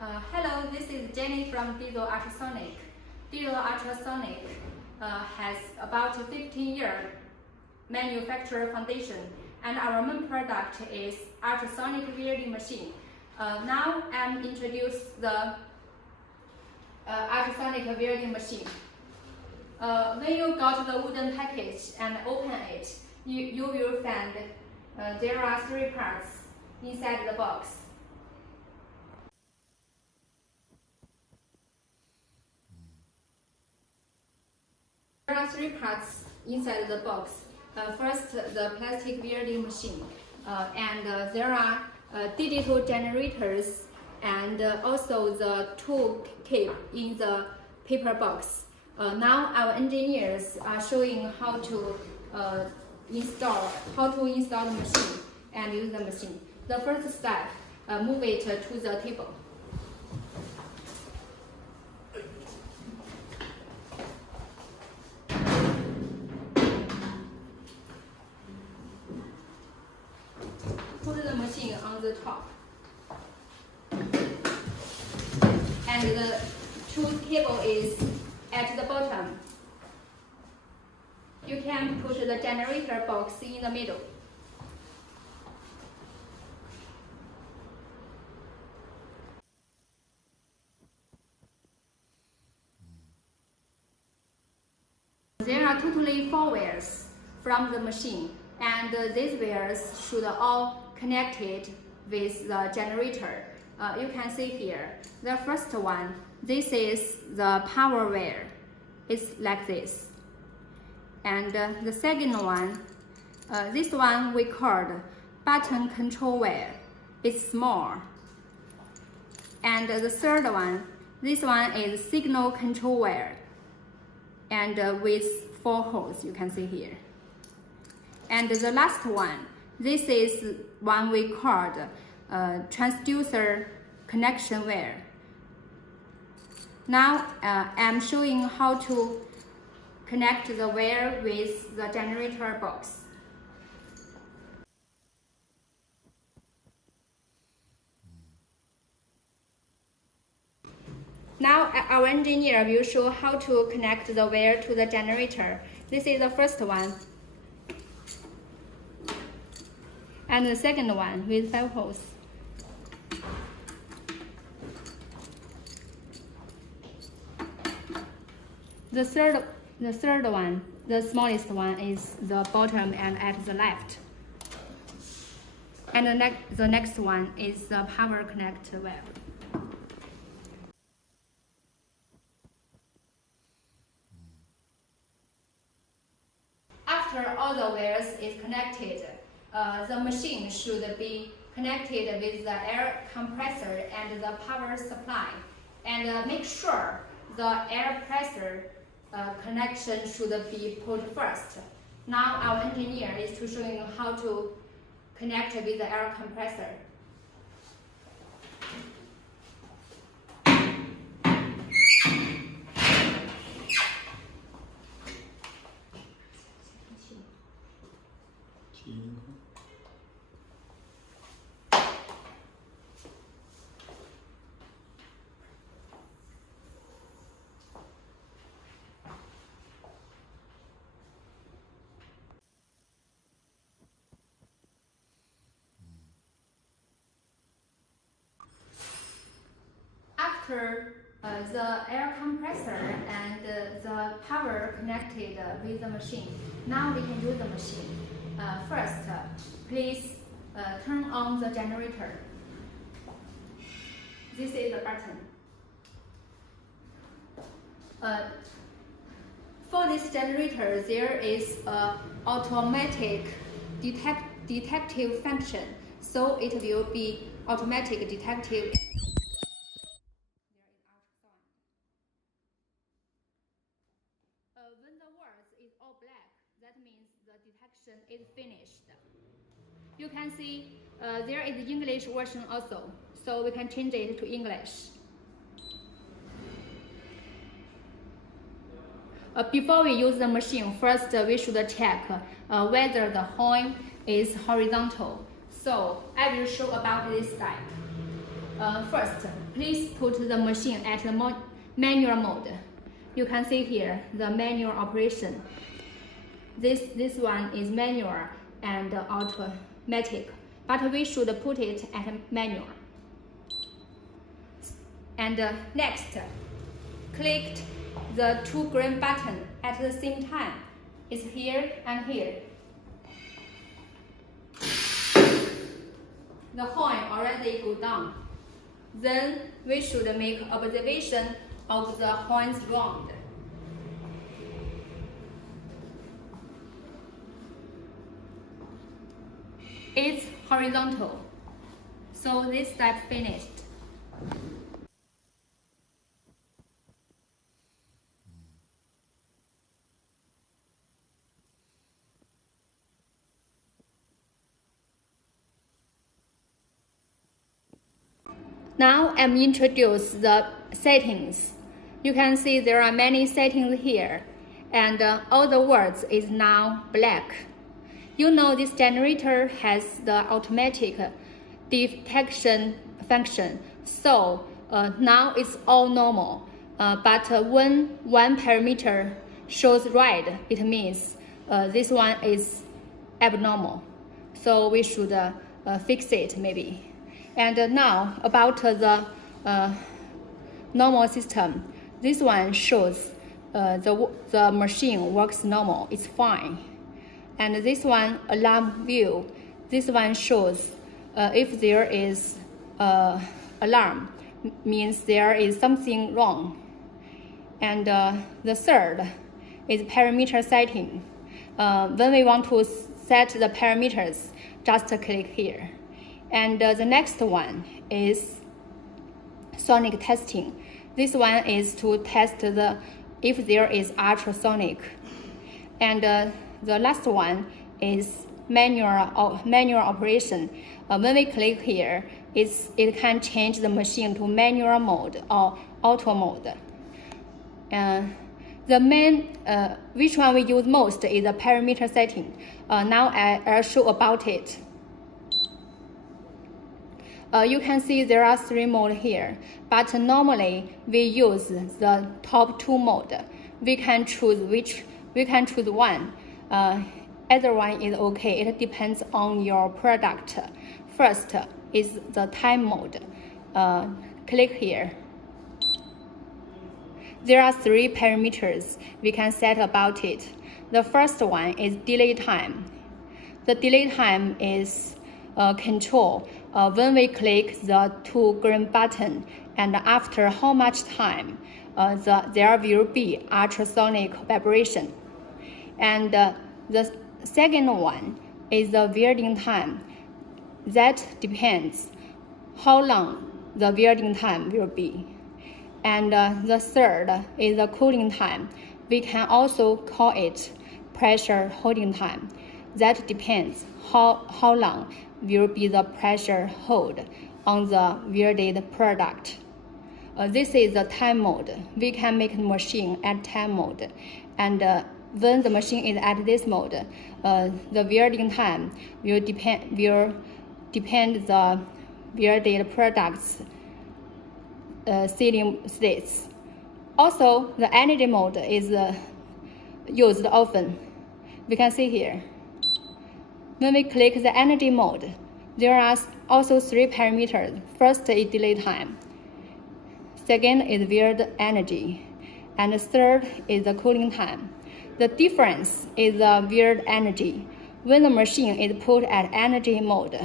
Hello, this is Jenny from ULTRASONIC. ULTRASONIC has about 15-year manufacturer foundation, and our main product is ultrasonic welding machine. Now I'm introduce the ultrasonic welding machine. When you got the wooden package and open it, you will find there are 3 parts inside the box. There are 3 parts inside the box. First, the plastic welding machine, and there are digital generators and also the tool kit in the paper box. Now our engineers are showing how to install the machine and use the machine. The first step, move it to the table. Put the machine on the top, and the tool cable is at the bottom. You can put the generator box in the middle. There are totally 4 wires from the machine, and these wires should all connected with the generator. You can see here, the first one, this is the power wire. It's like this. And the second one, this one we called button control wire. It's small. And the third one, this one is signal control wire, and with 4 holes, you can see here. And the last one, this is one we called transducer connection wire. Now I'm showing how to connect the wire with the generator box. Now our engineer will show how to connect the wire to the generator. This is the first one. And the second one with 5 holes. The third one, the smallest one, is the bottom and at the left. And the next one is the power connect wire. After all the wires is connected, the machine should be connected with the air compressor and the power supply, and make sure the air pressure connection should be put first. Now our engineer is to show you how to connect with the air compressor. After the air compressor and the power connected with the machine, now we can use the machine. First, please turn on the generator. This is the button. For this generator, there is an automatic detective function, so it will be automatic detective. When the words is all black, that means the detection is finished. You can see there is the English version also, so we can change it to English. Before we use the machine, first we should check whether the horn is horizontal. So I will show about this step. First, please put the machine at the manual mode. You can see here the manual operation. This one is manual and automatic, but we should put it at manual. And next, click the two green buttons at the same time. It's here and here. The horn already go down. Then we should make observation of the horn's round. It's horizontal. So this step finished. Now I'm introduce the settings. You can see there are many settings here, and all the words is now black. You know this generator has the automatic detection function, so now it's all normal. But when one parameter shows red, it means this one is abnormal. So we should fix it maybe. And now about the normal system. This one shows the machine works normal, it's fine. And this one alarm view. This one shows if there is alarm, means there is something wrong. And the third is parameter setting. When we want to set the parameters, just click here. And the next one is sonic testing. This one is to test if there is ultrasonic. And the last one is manual operation. When we click here, it can change the machine to manual mode or auto mode. The main, which one we use most is the parameter setting. Now I'll show about it. You can see there are 3 modes here, but normally we use the top 2 mode. We can choose one. Either one is okay. It depends on your product. First is the time mode. Click here. There are 3 parameters we can set about it. The first one is delay time. The delay time is control when we click the 2 green button, and after how much time there will be ultrasonic vibration. And the second one is the welding time. That depends how long the welding time will be. And the third is the cooling time. We can also call it pressure holding time. That depends how long will be the pressure hold on the welded product. This is the time mode. We can make the machine at time mode. And when the machine is at this mode, the welding time will depend the welded product's sealing states. Also, the energy mode is used often. We can see here. When we click the energy mode, there are also 3 parameters. First is delay time. Second is weld energy. And the third is the cooling time. The difference is the weld energy. When the machine is put at energy mode,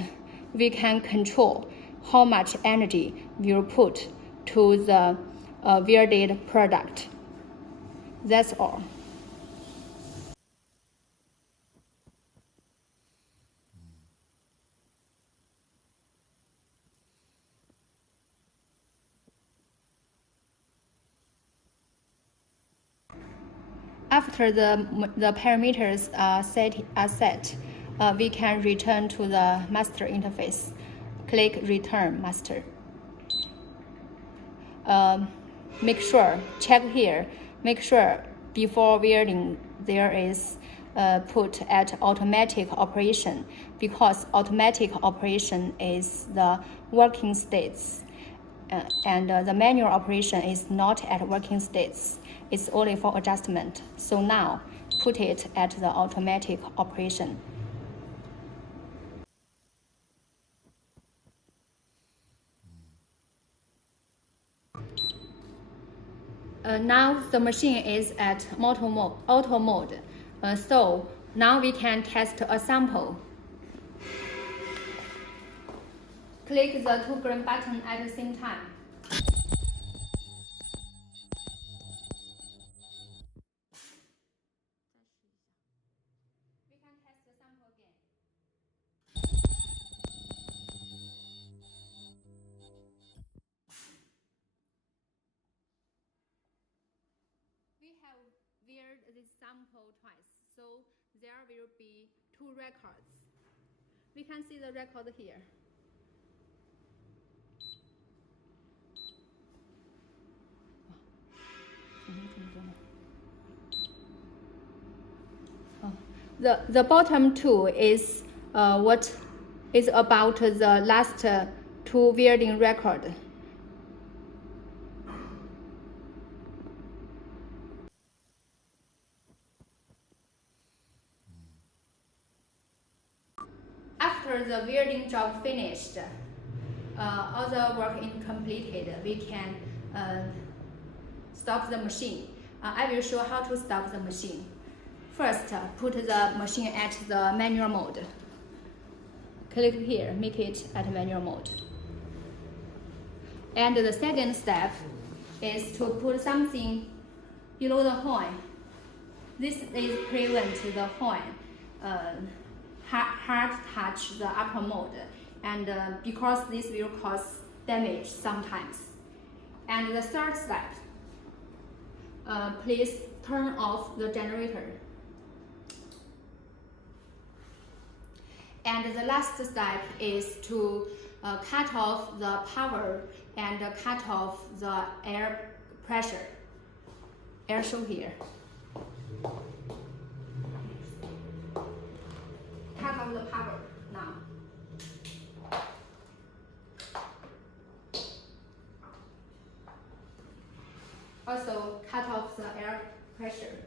we can control how much energy we'll put to the welded product. That's all. After the parameters are set, we can return to the master interface. Click Return Master. Check here. Make sure before welding there is put at automatic operation, because automatic operation is the working states. and the manual operation is not at working states. It's only for adjustment. So now, put it at the automatic operation. Now the machine is at auto mode. So now we can test a sample. Click the two green buttons at the same time. We can test the sample again. We have weighed this sample twice, so there will be 2 records. We can see the record here. The bottom 2 is what is about the last 2 welding record. After the welding job finished, all the work is completed, we can stop the machine. I will show how to stop the machine. First, put the machine at the manual mode. Click here, make it at manual mode. And the second step is to put something below the horn. This is prevent the horn hard touch the upper mode, and because this will cause damage sometimes. And the third step, please turn off the generator. And the last step is to cut off the power and cut off the air pressure. Air show here. Cut off the power now. Also cut off the air pressure.